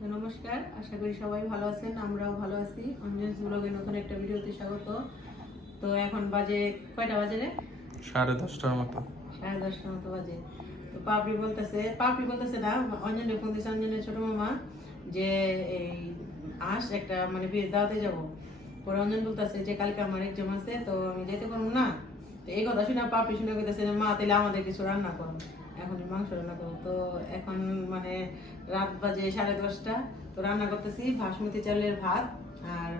তো নমস্কার আশা করি সবাই ভালো আছেন আমরাও ভালো আছি। অঞ্জনস ব্লগে নতুন একটা ভিডিওতে স্বাগত। তো এখন বাজে কয়টা বাজে রে? সাড়ে দশটার মতো। সাড়ে দশটার মতো বাজে। তো পাপড়ি বলতেছে পাপড়ি বলতেছে না অঞ্জনের ফোন দিচ্ছে অঞ্জনের ছোট মামা যে এই আস একটা মানে বিয়ে দাওয়াতে যাব। পরে অঞ্জন বলতেছে যে কালকে আমার এক্সাম আছে তো আমি যেতে পারব না। তো এই কথা শুনে পাপড়ি শুনে কইতেছে মা তাহলে আমাদের কিছু রান্না করো। এখন মাংস রান্না করব। তো এখন মানে রাত বাজে সাড়ে দশটা, তো রান্না করতেছি বাসমতি চালের ভাত আর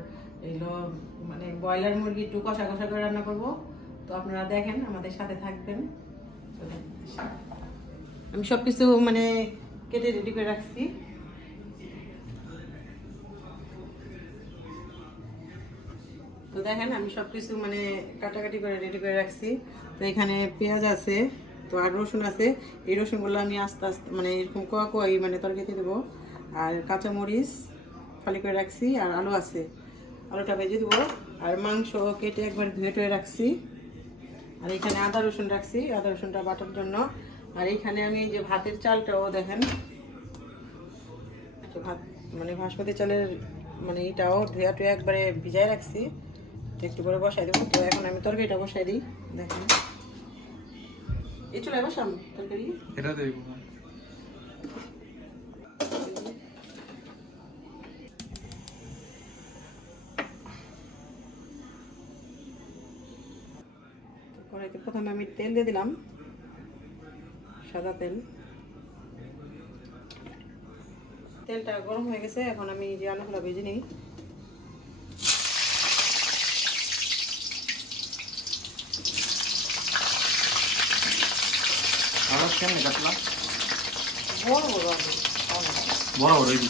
এগুলো মানে ব্রয়লার মুরগি একটু কষা কষা করে রান্না করব। তো আপনারা দেখেন, আমাদের সাথে থাকবেন। আমি সব কিছু মানে কেটে রেডি করে রাখছি। তো দেখেন, আমি সব কিছু মানে কাটাকাটি করে রেডি করে রাখছি। তো এখানে পেঁয়াজ আছে। তো আর রসুন আছে। এই রসুনগুলো আমি আস্তে আস্তে মানে এরকম কোয়া কোয়াই মানে তরকারিতে দেবো। আর কাঁচামরিচ ফালি করে রাখছি, আর আলু আছে। আলুটা ভেজে দেবো। আর মাংস কেটে একবার ধুয়ে টুয়ে রাখছি। আর এখানে আদা রসুন রাখছি, আদা রসুনটা বাটার জন্য। আর এইখানে আমি যে ভাতের চালটাও দেখেন। তো ভাত মানে বাসমতি চালের মানে এটাও ধুয়া টুয়া একবারে ভিজায় রাখছি। একটু করে বসাই দেবো। তো এখন আমি তরকারিটা বসাই দিই। দেখেন। এই চলে বসাম তরকারি? এটা দেব কড়াইতে প্রথমে আমি তেল দিয়ে দিলাম সাদা তেল। তেলটা গরম হয়ে গেছে এখন আমি যে আলুগুলো ভেজে নিই আর কেমনে কাটলাম? বড় বড় বড় বড়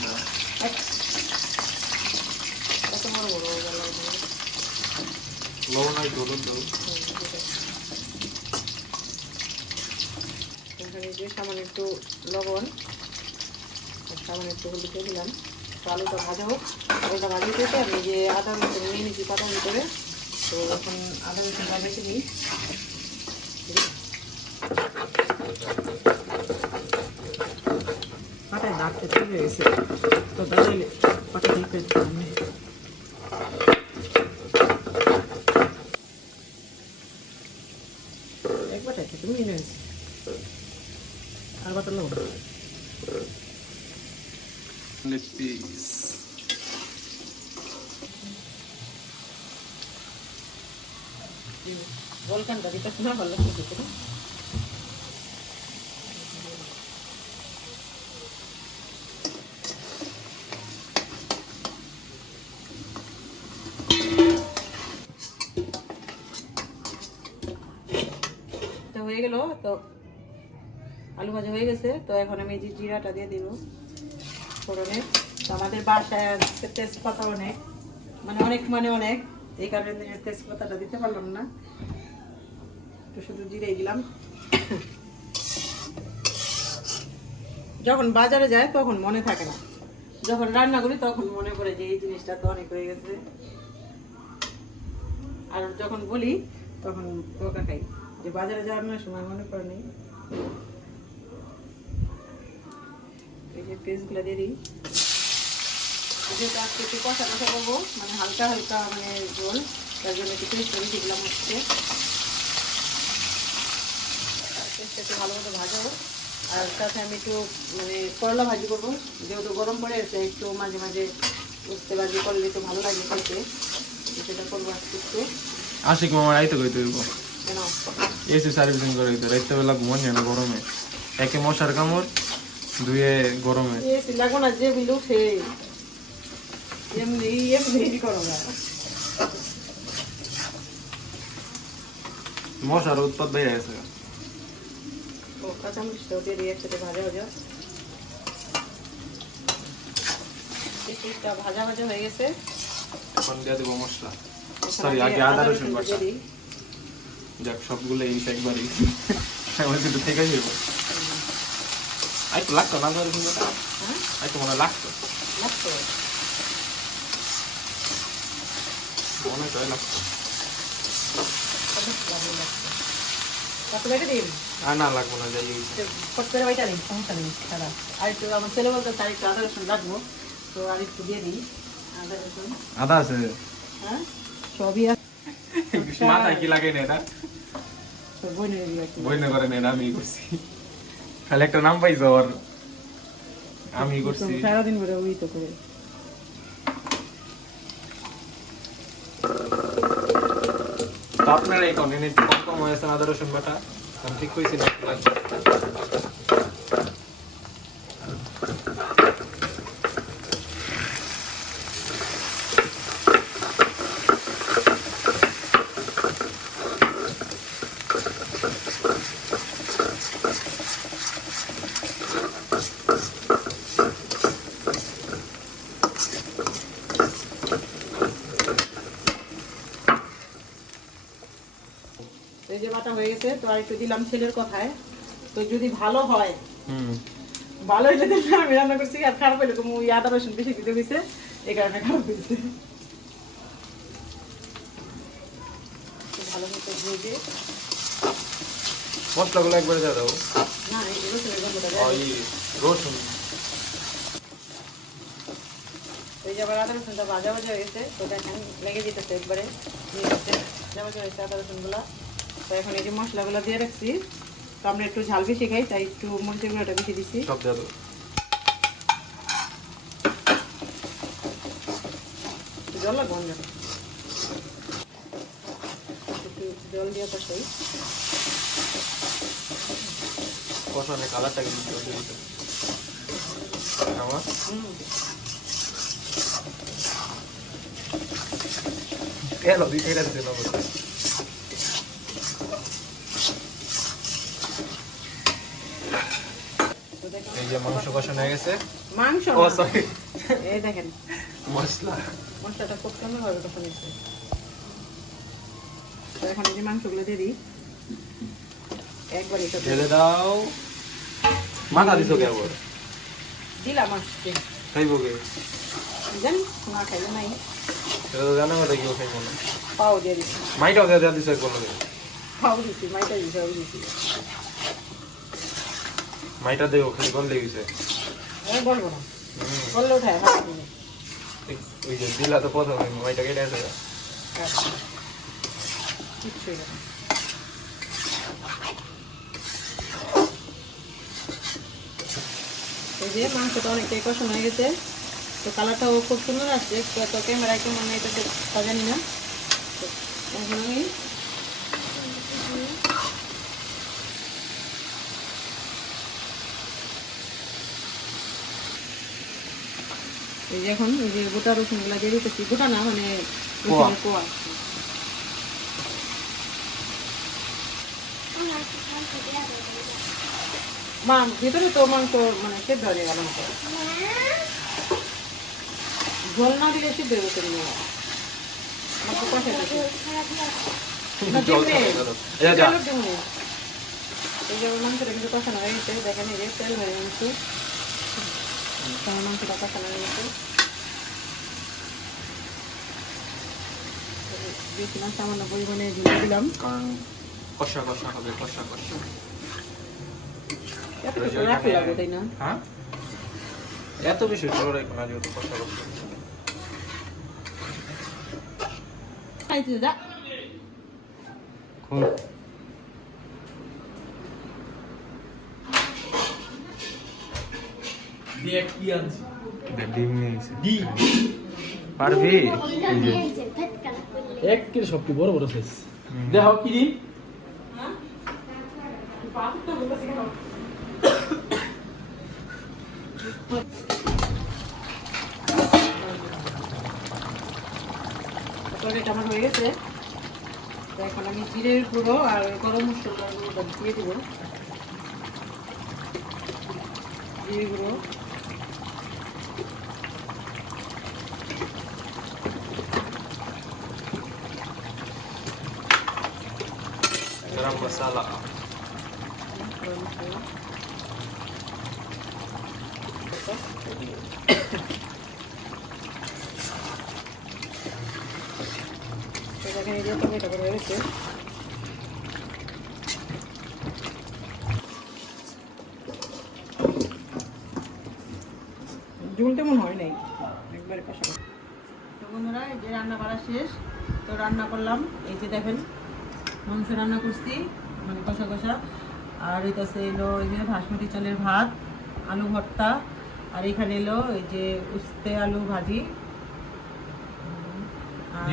লবণ হলুদ দেবো এখানে যে সামান্য একটু লবণ সামান্য একটু হলুদ দিয়ে দিলাম। তো আলুটা ভাজা হোক আলুটা ভাজি থেকে আমি যে আদা রসুন নিয়ে নিচ্ছি পাতার ভিতরে তো এখন আদা রসুনটা বেশি নিই। পাটায় দাগটা ঠিক হয়ে গেছে তো দাদা পাটা ঠিক করে দিতে হবে। একবার থাকে তুমি নিয়ে নিয়েছি আর কত লোক লেগ পিস বলকানটা দিতে না ভালো লাগছে দিতে না তো হয়ে গেল তো আলু ভাজা হয়ে গেছে, তো এখন আমি যে জিরাটা দিয়ে দিব ফোড়নে। আমাদের বাসায় তেজপাতা অনেক মানে অনেক মানে অনেক, এই কারণে তেজপাতাটা দিতে পারলাম না। একটু শুধু জিরেই দিলাম। যখন বাজারে যায় তখন মনে থাকে না। যখন রান্না করি তখন মনে পড়ে যে এই জিনিসটা তো অনেক হয়ে গেছে। আর যখন বলি তখন পোকা খাই। যে বাজারে যাওয়ার সময় মনে পড়ে নেই। এই যে পেস্টগুলো দিয়ে দিই। যেহেতু আজকে একটু কষা কষা করব মানে হালকা হালকা মানে ঝোল তার জন্য একটু পেস্ট বেশি দিলাম হচ্ছে। পেস্টটা একটু ভালো মতো ভাজা হোক আর সাথে আমি একটু মানে করলা ভাজি করব। যেহেতু গরম পড়ে আছে একটু মাঝে মাঝে উঠতে ভাজি করলে একটু ভালো লাগে খেতে সেটা করব আজকে একটু। আশিক মামা রাইতে কইতে হইব? কেন? এসি সার্ভিসিং করে দিতে রাইতে বেলা ঘুমান না গরমে। একে মশার কামড় দুয়ে গরমে। এসি যে বিল উঠে এমনি এমনি করো মশার উৎপাদ বেড়ে গেছে। ও কাঁচামরিচটাও দিয়ে দিই একসাথে ভাজা ভাজা। এই ভাজা ভাজা হয়ে গেছে। এখন দিয়ে দেবো মশলা। সরি আগে আদা রসুন বাটা। যাক সবগুলো এই একবারই আমার কিন্তু থেকে যাইব আইতো লাগতো না হ্যাঁ আইতো মনে লাগতো লাগতো মনে হয় লাগতো অনেক ভালো লাগতো কত টাকা দিন আর না লাগবো না যাই ফট করে ওইটা নিন সমস্যা নেই সারা আর একটু আমার ছেলে বলতে তার একটু আদা রসুন লাগবো তো আর একটু দিয়ে দিই আদা রসুন আদা আছে হ্যাঁ সবই আছে মাথায় কি লাগে না এটা বই নিয়ে বই না করে না এটা আমি করছি খালি একটা নাম পাইছো আর আমি করছি। সারাদিন ধরে ওই তো করে আপনারা এই কন্টেন্ট একটু কম কম হয়েছে আদা রসুন বাটা। আমি ঠিক কইছি না এই হয়ে গেছে তো আর একটু দিলাম ছেলের কথায়। তো যদি ভালো হয় ভালো তো আমি রান্না করছি আর খারাপ হইলে তো ওই আদা রসুন বেশি দিতে হয়েছে এই কারণে খারাপ হয়েছে ভালো মতো ভেজে মশলাগুলো একবারে দাও। না। রসুন। এই যে আবার আদা রসুনটা ভাজা ভাজা তো দেখেন লেগে যেতেছে একবারে। ভাজা ভাজা হয়েছে আদা রসুনগুলো। তো এখন এই যে মশলাগুলো দিয়ে রাখছি তো আমরা একটু ঝাল বেশি খাই তাই একটু মরিচের গুঁড়োটা বেশি দিচ্ছি সব দাও জল লাগবে একটু জল দিয়ে কষাই। কষানে কালারটা কিন্তু আমার হুম দেখেন এই যে মাংস কষানো হয়ে গেছে। মাংস ও সরি এই দেখেন। মশলা। মশলাটা খুব সুন্দরভাবে তো এখন এই যে মাংসগুলো দিয়ে দিই। একবার এটা ঢেলে দাও। মাথা দিছো কে আবার? দিলাম আজকে। খাইবো কে? জানি না খাইলে নাই। তো জানা কথা কেউ খাইবো না। পাও দিয়ে দিচ্ছি মাইটাও দিয়ে দিছো একবার মাইটা দেও খালি গল লেগেছে আমি বলব না। বললে উঠায় ওই যে দিলা তো প্রথমে মাইটা কেটে আছে। আচ্ছা। কিচ্ছুই না। এই যে মাংসটা অনেকটাই কষানো হয়ে গেছে তো কালারটাও খুব সুন্দর আসছে তো ক্যামেরায় কেমন এটাকে তা জানি না। এখন আমি এই যে এখন এই যে গোটা রসুনগুলা দিয়ে দিতেছি। গোটা না মানে। রসুনের কোয়া। ভিতরে তো মাংস মানে সেদ্ধ হয়ে গেল জল না দিলে সিদ্ধ হয়ে আমার মাংসটা কিন্তু কষানো হয়ে গেছে। দেখেন এই যে তেল হয়ে গেছে। মাংসটা কষানো হয়ে গেছে। দিয়েছিলাম সামান্য পরিমাণে দিয়ে দিলাম। কারণ কষা কষা হবে কষা কষা। এত হ্যাঁ? বেশি চলো রেখো না যেহেতু কষা কষা। খাইতে যা। খুব। ডিম নিয়েছে ডিম। পারবি? এক কেজি সব কি বড় বড় সাইজ দেখো কি ডিম তরকারিটা আমার হয়ে গেছে। এখন আমি জিরের গুঁড়ো আর গরম মশলার গুঁড়োটা দিয়ে দিব। জিরে গুঁড়ো। masala. তেমন হয় নাই। একবারে যে রান্না করা শেষ তো রান্না করলাম। এই যে দেখেন মাংস রান্না করছি মানে কষা কষা। আর এটা এলো এই যে বাসমতি চালের ভাত আলু ভর্তা আর এখানে এলো এই যে উস্তে আলু ভাজি। আর।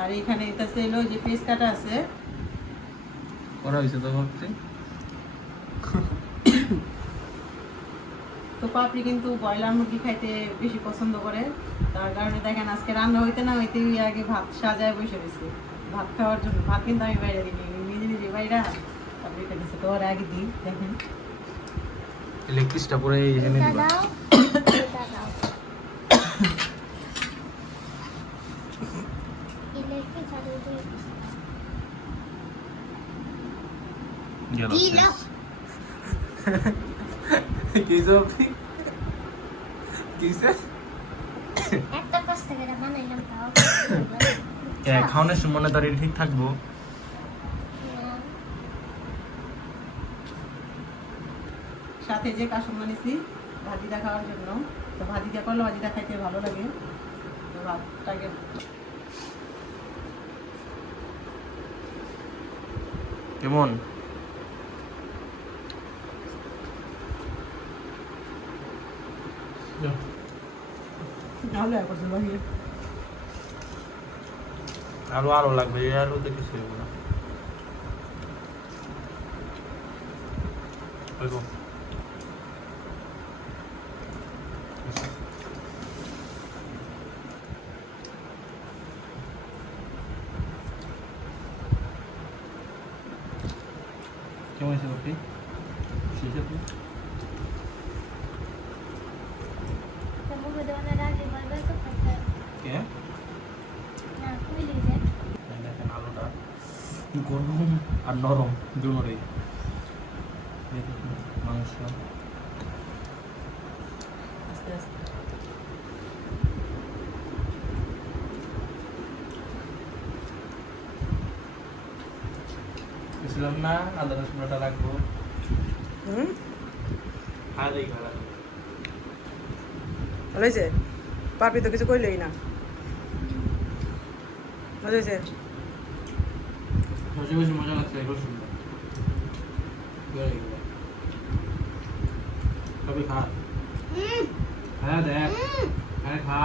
আর এখানে এটা এলো যে পেস্ট কাটা আছে। করা হয়েছে তো ভাবতে তো পাপড়ি কিন্তু ব্রয়লার মুরগি খাইতে বেশি পছন্দ করে। তার কারণে দেখেন আজকে রান্না হইতে না হইতেই আগে ভাত সাজায় বসে রয়েছে। ভাত খাওয়ার জন্য ভাত কিন্তু আমি বাইরে দিই নিজে নিজে বাইরে তারপরে এটা দিচ্ছে তো আগে দিই দেখেন। লেগ পিসটা পুরো এনে দিবা। গেল দিল। কি সবজি কিসে একটা কষ্ট করে বানাইলাম তাও খাওয়ানোর সময় মনে ঠিক থাকব। সাথে যে কাসুন বানিয়েছি ভাজিটা খাওয়ার জন্য। তো ভাজিটা করলে ভাজিটা খাইতে ভালো লাগে। তো ভাতটাকে কেমন? ভালো করছে বাহিরে আরও আরও লাগবে এই আলুতে কিছু হবে না। কেমন হয়েছে আপনি তবু দোকানের আগে বলবে তো খাইতে কে না কুইলি যে এই দেখেন আলুটা গরম আর নরম দুটোই মাংস বুঝলাম না আদা রসুনটা রাখব। হুম? আর এই ভালো হয়েছে? পাপি তো কিছু কইলই না। ভালো হয়েছে? বেশি বেশি মজা লাগছে রসুনটা very good. কবি খা হ্যাঁ দেখ হ্যাঁ খা